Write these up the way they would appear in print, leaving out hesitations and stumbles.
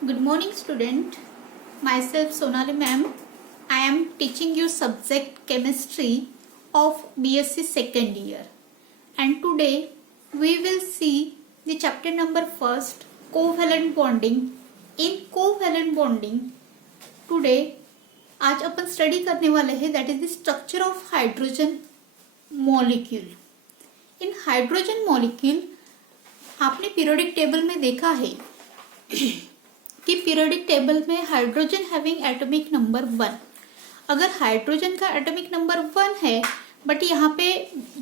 Good morning, student. Myself Sonali ma'am. I am teaching you subject chemistry of BSc second year. And today we will see the chapter number first, covalent bonding. In covalent bonding, today आज अपन study करने वाले हैं that is the structure of hydrogen molecule. In hydrogen molecule आपने periodic table में देखा है कि periodic table में हाइड्रोजन हैविंग एटॉमिक नंबर 1. अगर हाइड्रोजन का एटॉमिक नंबर 1 है बट यहाँ पे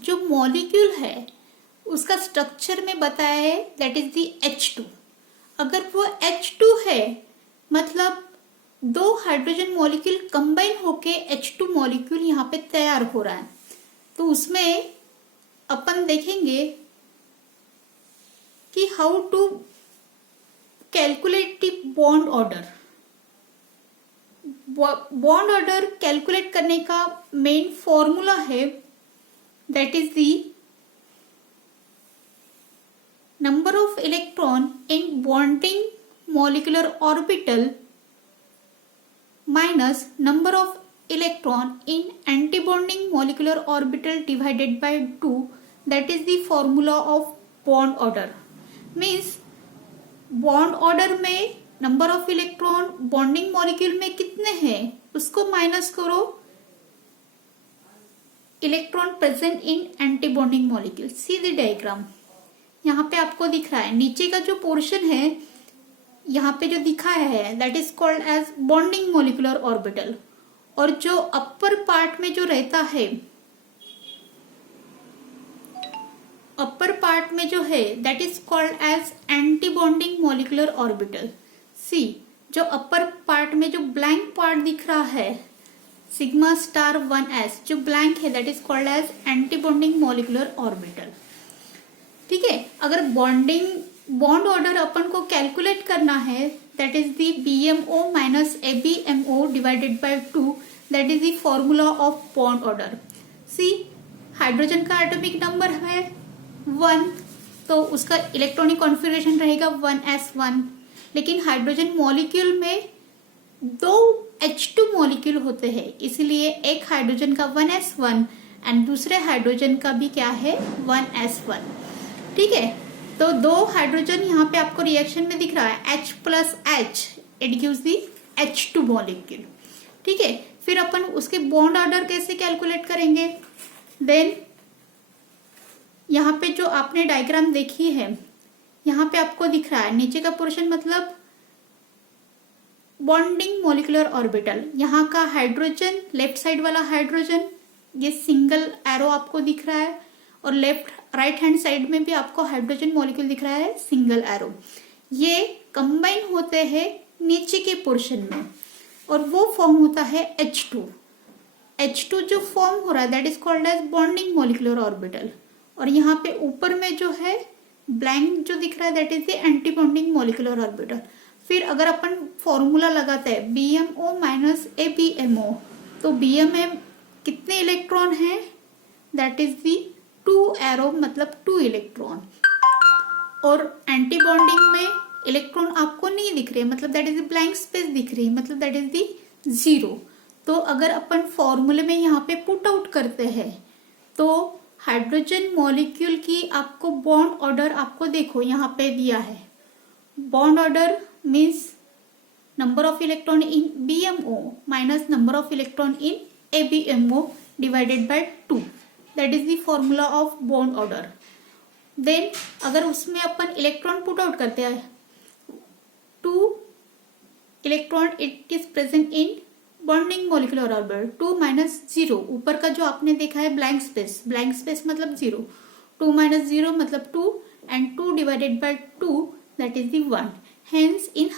जो मॉलिक्यूल है उसका स्ट्रक्चर में बताया है दैट इज दी H2. अगर वो H2 है मतलब दो हाइड्रोजन मॉलिक्यूल कंबाइन होके H2 मॉलिक्यूल यहाँ पे तैयार हो रहा है. तो उसमें अपन देखेंगे कि how to calculate the bond order. Bond order calculate करने का मेन फॉर्मूला है that is the number of electron in bonding molecular orbital minus number of electron in antibonding molecular orbital divided by 2. That is the formula of bond order. Means bond order में number of electron bonding molecule में कितने हैं उसको minus करो electron present in antibonding molecule. See the diagram. यहाँ पे आपको दिख रहा है नीचे का जो पोर्शन है यहाँ पे जो दिखाया है that is called as bonding molecular orbital. और जो अपर पार्ट में जो रहता है अपर पार्ट में जो है that is called as anti bonding molecular orbital. See जो अपर पार्ट में जो ब्लैंक पार्ट दिख रहा है सिग्मा स्टार 1s जो ब्लैंक है that is called as anti bonding molecular orbital. ठीक है. अगर बॉन्ड ऑर्डर अपन को कैलकुलेट करना है that is the BMO minus ABMO divided by 2. That is the formula of bond order. See hydrogen का atomic number है 1 तो उसका इलेक्ट्रॉनिक कॉन्फिगरेशन रहेगा 1s1. लेकिन हाइड्रोजन मॉलिक्यूल में दो H2 मॉलिक्यूल होते हैं इसलिए एक हाइड्रोजन का 1s1 एंड दूसरे हाइड्रोजन का भी क्या है 1s1. ठीक है. तो दो हाइड्रोजन यहाँ पे आपको रिएक्शन में दिख रहा है H plus H it gives the H2 molecule. ठीक है. फिर अपन उसके बॉन्ड ऑर्डर कैसे कैलकुलेट करेंगे. देन यहाँ पे जो आपने डायग्राम देखी है यहाँ पे आपको दिख रहा है नीचे का पोर्शन मतलब बॉन्डिंग मॉलिक्यूलर ऑर्बिटल. यहाँ का हाइड्रोजन लेफ्ट साइड वाला हाइड्रोजन ये सिंगल एरो आपको दिख रहा है और लेफ्ट राइट हैंड साइड में भी आपको हाइड्रोजन मॉलिक्यूल दिख रहा है सिंगल एरो. ये कंबाइन होते हैं नीचे के पोर्शन में और वो फॉर्म होता है H2. H2 जो फॉर्म हो रहा है that is called as bonding molecular orbital. और यहाँ पे ऊपर में जो है ब्लैंक जो दिख रहा है that is the anti bonding molecular orbital. फिर अगर अपन फॉर्मूला लगाते हैं BMO माइनस ABMO तो BMM कितने इलेक्ट्रॉन है दैट इज दी 2 एरो मतलब 2 इलेक्ट्रॉन. और एंटी बॉन्डिंग में इलेक्ट्रॉन आपको नहीं दिख रहे मतलब दैट इज ब्लैंक स्पेस दिख रही मतलब दैट इज दी 0. तो अगर अपन फॉर्मूले में यहाँ पे पुट आउट करते हैं तो हाइड्रोजन मॉलिक्यूल की आपको बॉन्ड ऑर्डर आपको देखो यहाँ पे दिया है. Bond order means number of electron in BMO minus number of electron in ABMO divided by 2. That is the formula of bond order. Then अगर उसमें अपन इलेक्ट्रॉन पुट आउट करते हैं 2 electron it is present in bonding molecular orbital 2 minus 0. ऊपर का जो आपने देखा है ब्लैंक स्पेस मतलब 0. 2 माइनस 0 मतलब 2 and 2 divided by 2 that is the 1. Hence in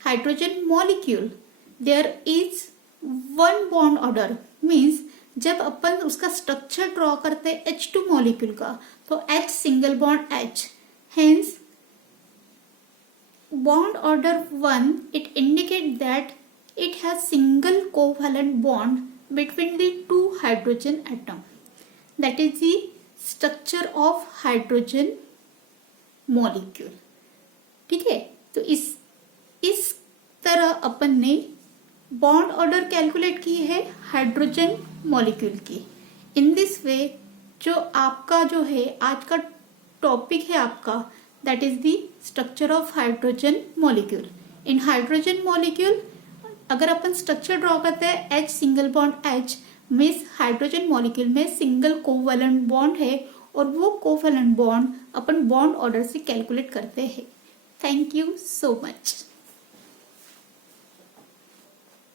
hydrogen molecule there is 1 bond order. Means जब अपन उसका स्ट्रक्चर ड्रॉ करते हैं H2 मॉलिक्यूल का तो H single bond H. Hence bond order 1 it indicate that it has single covalent bond between the 2 hydrogen atom. That is the structure of hydrogen molecule. ठीक है. तो अपन ने बॉन्ड ऑर्डर कैलकुलेट की है hydrogen molecule की। In this way जो आपका जो है आज का टॉपिक है आपका, that is the structure of hydrogen molecule. In hydrogen molecule अगर अपन स्ट्रक्चर ड्रॉ करते हैं H single bond H means hydrogen molecule में सिंगल कोवैलेंट बॉन्ड है और वो कोवैलेंट बॉन्ड अपन बॉन्ड ऑर्डर से कैलकुलेट करते हैं। Thank you so much.